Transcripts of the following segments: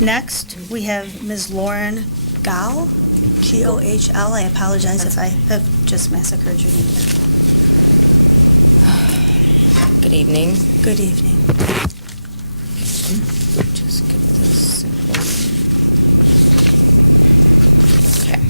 Next, we have Ms. Lauren Gohl, Gohl. I apologize if I have just massacred your name there. Good evening. Good evening. Just get this simple. Okay.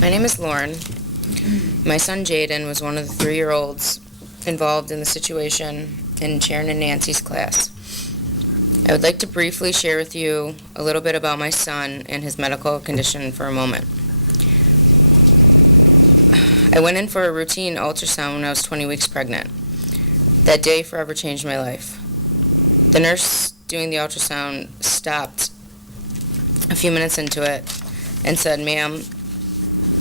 My name is Lauren. My son Jaden was one of the 3-year-olds involved in the situation in Sharon and Nancy's class. I would like to briefly share with you a little bit about my son and his medical condition for a moment. I went in for a routine ultrasound when I was 20 weeks pregnant. That day forever changed my life. The nurse doing the ultrasound stopped a few minutes into it and said, "Ma'am,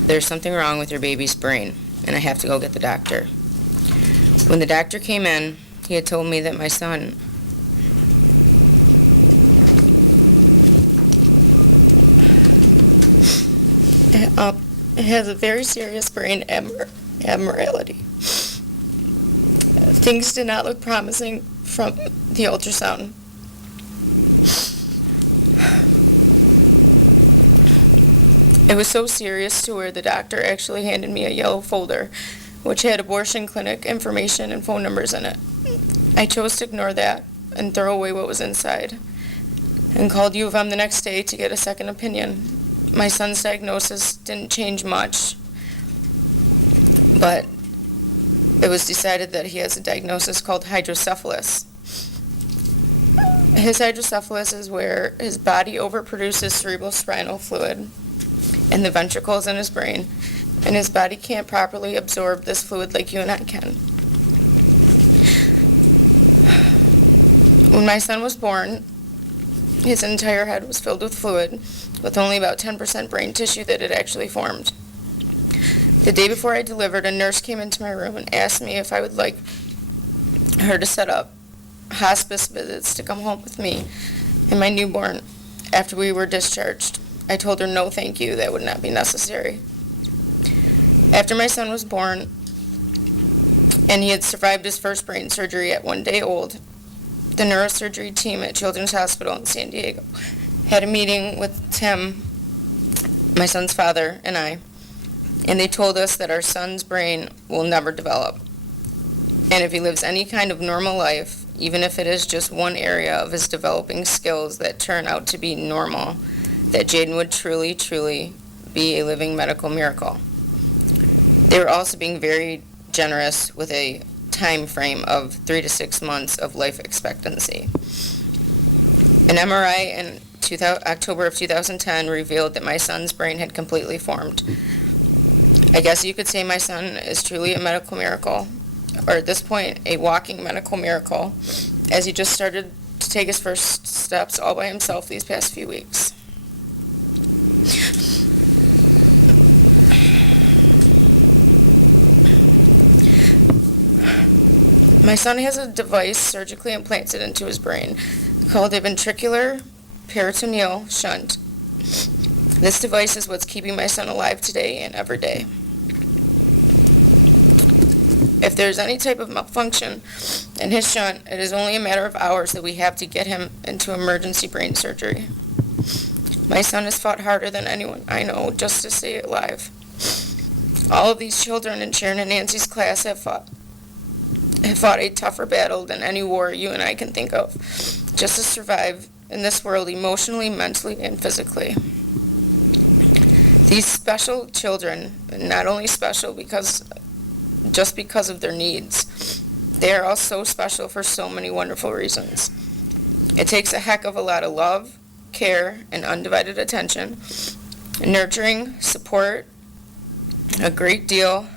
there's something wrong with your baby's brain, and I have to go get the doctor." When the doctor came in, he had told me that my son has a very serious brain abnormality. Things did not look promising from the ultrasound. It was so serious to where the doctor actually handed me a yellow folder which had abortion clinic information and phone numbers in it. I chose to ignore that and throw away what was inside and called U of M the next day to get a second opinion. My son's diagnosis didn't change much, but it was decided that he has a diagnosis called hydrocephalus. His hydrocephalus is where his body overproduces cerebrospinal fluid in the ventricles in his brain, and his body can't properly absorb this fluid like you and I can. When my son was born, his entire head was filled with fluid, with only about 10% brain tissue that had actually formed. The day before I delivered, a nurse came into my room and asked me if I would like her to set up hospice visits to come home with me and my newborn after we were discharged. I told her no thank you, that would not be necessary. After my son was born and he had survived his first brain surgery at 1 day old, the neurosurgery team at Children's Hospital in San Diego had a meeting with Tim, my son's father, and I, and they told us that our son's brain will never develop. And if he lives any kind of normal life, even if it is just one area of his developing skills that turn out to be normal, that Jaden would truly, truly be a living medical miracle. They were also being very generous with a time frame of 3 to 6 months of life expectancy. An MRI in October of 2010 revealed that my son's brain had completely formed. I guess you could say my son is truly a medical miracle, or at this point, a walking medical miracle, as he just started to take his first steps all by himself these past few weeks. My son has a device surgically implanted into his brain called a ventricular peritoneal shunt. This device is what's keeping my son alive today and every day. If there's any type of malfunction in his shunt, it is only a matter of hours that we have to get him into emergency brain surgery. My son has fought harder than anyone I know just to stay alive. All of these children in Sharon and Nancy's class have fought a tougher battle than any war you and I can think of, just to survive in this world emotionally, mentally, and physically. These special children, not only special just because of their needs, they are all so special for so many wonderful reasons. It takes a heck of a lot of love, care, and undivided attention, nurturing, support, a great deal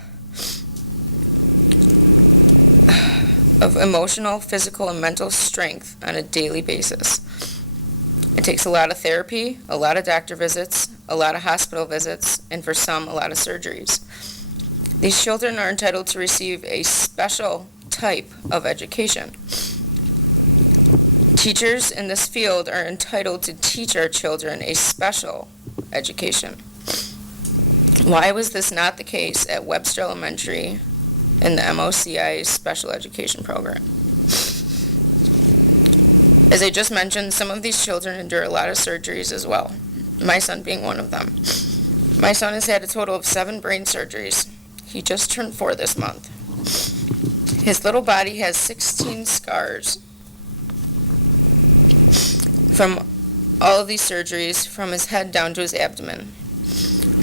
of emotional, physical, and mental strength on a daily basis. It takes a lot of therapy, a lot of doctor visits, a lot of hospital visits, and for some, a lot of surgeries. These children are entitled to receive a special type of education. Teachers in this field are entitled to teach our children a special education. Why was this not the case at Webster Elementary in the MOCI special education program? As I just mentioned, some of these children endure a lot of surgeries as well, my son being one of them. My son has had a total of 7 brain surgeries. He just turned 4 this month. His little body has 16 scars from all of these surgeries, from his head down to his abdomen.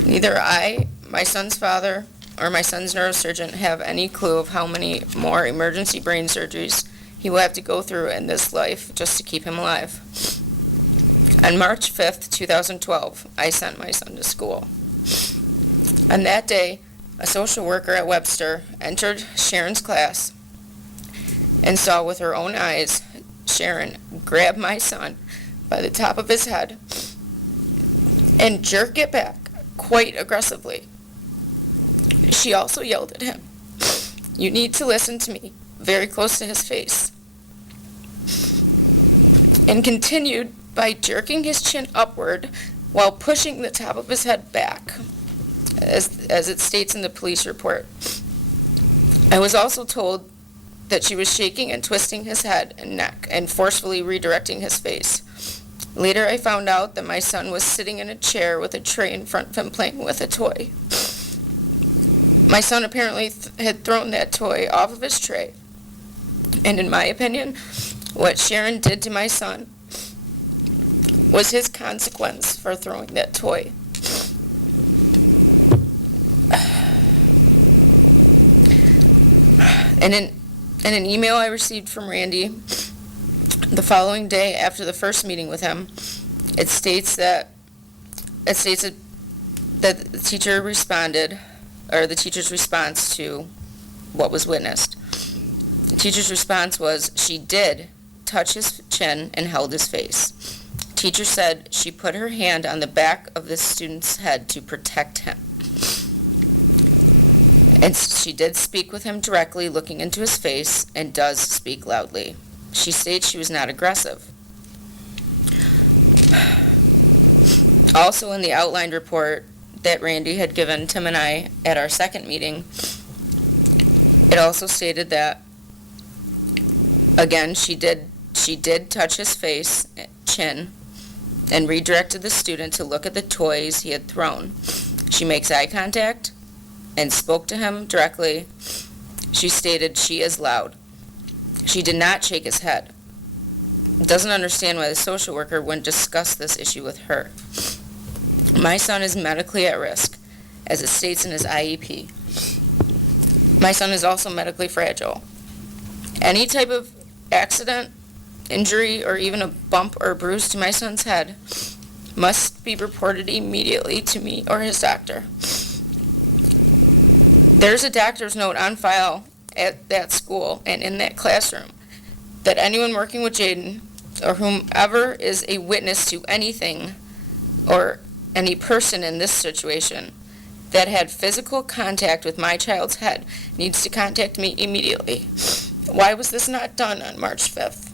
Neither I, my son's father, or my son's neurosurgeon have any clue of how many more emergency brain surgeries he will have to go through in this life just to keep him alive. On March 5th, 2012, I sent my son to school. On that day, a social worker at Webster entered Sharon's class and saw with her own eyes Sharon grab my son by the top of his head and jerk it back quite aggressively. She also yelled at him, "You need to listen to me," very close to his face, and continued by jerking his chin upward while pushing the top of his head back, as it states in the police report. I was also told that she was shaking and twisting his head and neck and forcefully redirecting his face. Later, I found out that my son was sitting in a chair with a tray in front of him playing with a toy. My son apparently had thrown that toy off of his tray. And in my opinion, what Sharon did to my son was his consequence for throwing that toy. In an email I received from Randy the following day after the first meeting with him, it states that the teacher responded, or the teacher's response to what was witnessed. The teacher's response was, "She did touch his chin and held his face." Teacher said she put her hand on the back of the student's head to protect him. And she did speak with him directly, looking into his face, and does speak loudly. She states she was not aggressive. Also in the outlined report that Randy had given Tim and I at our second meeting, it also stated that, again, she did touch his face, chin, and redirected the student to look at the toys he had thrown. She makes eye contact and spoke to him directly. She stated she is loud. She did not shake his head. Doesn't understand why the social worker wouldn't discuss this issue with her. My son is medically at risk, as it states in his IEP. My son is also medically fragile. Any type of accident, injury, or even a bump or bruise to my son's head must be reported immediately to me or his doctor. There's a doctor's note on file at that school and in that classroom that anyone working with Jaden or whomever is a witness to anything or any person in this situation that had physical contact with my child's head needs to contact me immediately. Why was this not done on March 5th?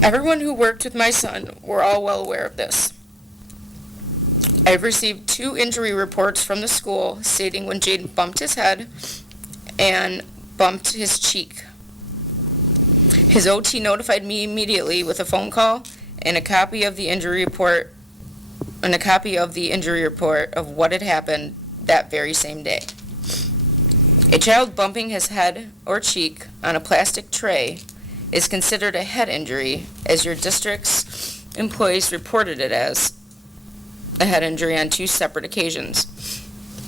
Everyone who worked with my son were all well aware of this. I've received 2 injury reports from the school stating when Jaden bumped his head and bumped his cheek. His OT notified me immediately with a phone call and a copy of the injury report of what had happened that very same day. A child bumping his head or cheek on a plastic tray is considered a head injury, as your district's employees reported it as a head injury on 2 separate occasions.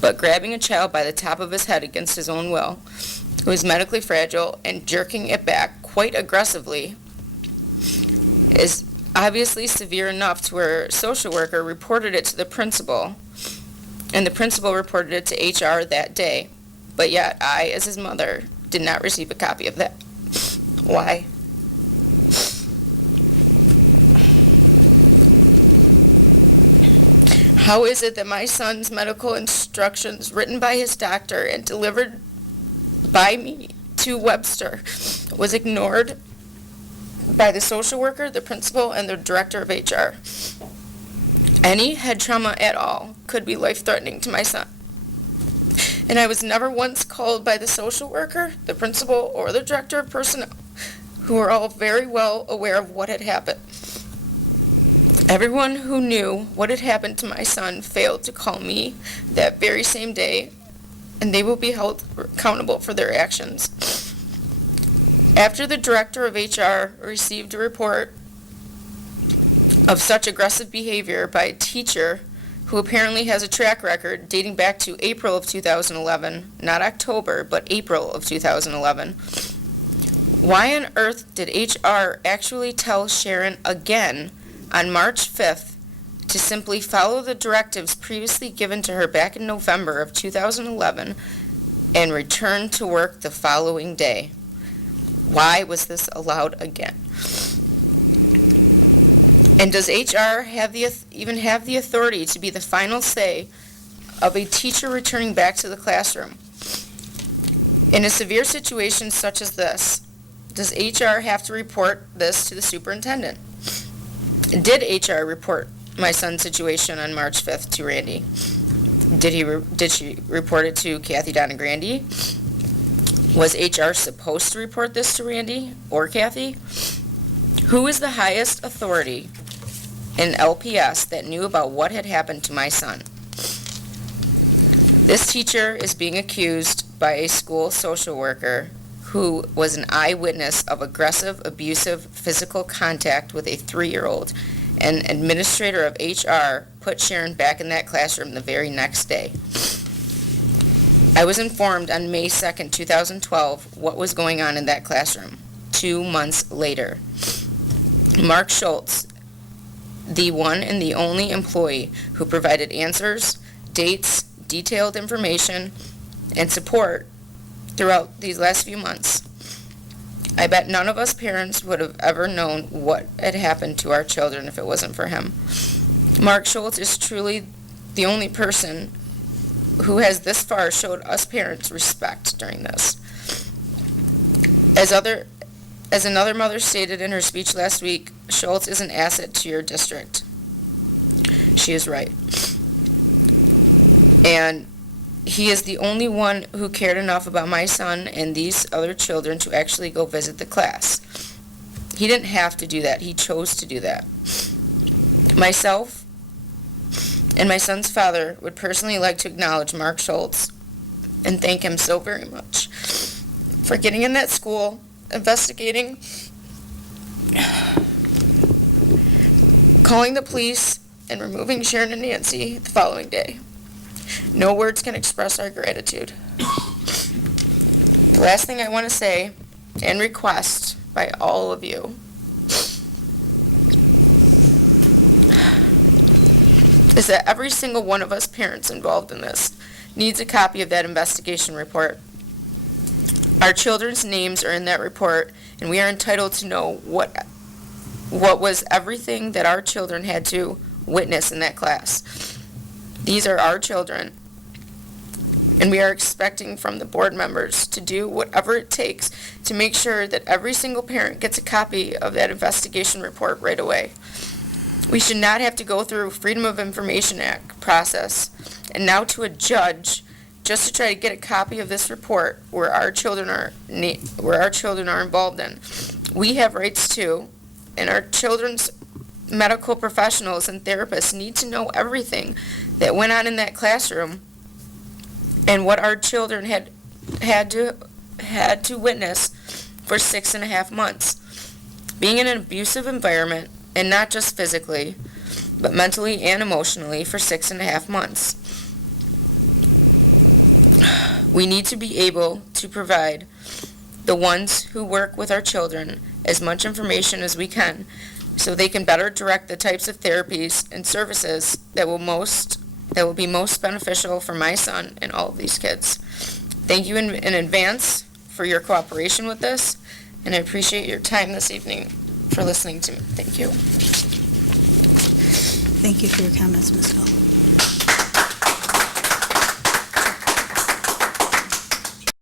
But grabbing a child by the top of his head against his own will, who is medically fragile, and jerking it back quite aggressively is obviously severe enough to where a social worker reported it to the principal, and the principal reported it to HR that day. But yet I, as his mother, did not receive a copy of that. Why? How is it that my son's medical instructions, written by his doctor and delivered by me to Webster, was ignored by the social worker, the principal, and the director of HR? Any head trauma at all could be life-threatening to my son. And I was never once called by the social worker, the principal, or the director of personnel who were all very well aware of what had happened. Everyone who knew what had happened to my son failed to call me that very same day, and they will be held accountable for their actions. After the director of HR received a report of such aggressive behavior by a teacher who apparently has a track record dating back to April of 2011, not October, but April of 2011, why on earth did HR actually tell Sharon again on March 5th to simply follow the directives previously given to her back in November of 2011 and return to work the following day? Why was this allowed again? And does HR even have the authority to be the final say of a teacher returning back to the classroom? In a severe situation such as this, does HR have to report this to the superintendent? Did HR report my son's situation on March 5th to Randy? Did she report it to Kathy Donna Grandy? Was HR supposed to report this to Randy or Kathy? Who is the highest authority in LPS that knew about what had happened to my son? This teacher is being accused by a school social worker who was an eyewitness of aggressive, abusive physical contact with a 3-year-old, and administrator of HR put Sharon back in that classroom the very next day. I was informed on May 2nd, 2012, what was going on in that classroom. 2 months later, Mark Schultz, the one and the only employee who provided answers, dates, detailed information, and support throughout these last few months. I bet none of us parents would have ever known what had happened to our children if it wasn't for him. Mark Schultz is truly the only person who has this far showed us parents respect during this. As another mother stated in her speech last week, Schultz is an asset to your district. She is right. And he is the only one who cared enough about my son and these other children to actually go visit the class. He didn't have to do that. He chose to do that. Myself and my son's father would personally like to acknowledge Mark Schultz and thank him so very much for getting in that school, investigating, calling the police, and removing Sharon and Nancy the following day. No words can express our gratitude. The last thing I want to say and request by all of you is that every single one of us parents involved in this needs a copy of that investigation report. Our children's names are in that report, and we are entitled to know what was everything that our children had to witness in that class. These are our children, and we are expecting from the board members to do whatever it takes to make sure that every single parent gets a copy of that investigation report right away. We should not have to go through Freedom of Information Act process and now to a judge just to try to get a copy of this report where our children are involved in. We have rights too, and our children's medical professionals and therapists need to know everything that went on in that classroom and what our children had to witness for 6.5 months. Being in an abusive environment, and not just physically, but mentally and emotionally for 6.5 months. We need to be able to provide the ones who work with our children as much information as we can so they can better direct the types of therapies and services that will be most beneficial for my son and all of these kids. Thank you in advance for your cooperation with this, and I appreciate your time this evening for listening to me. Thank you. Thank you for your comments, Ms. Gall.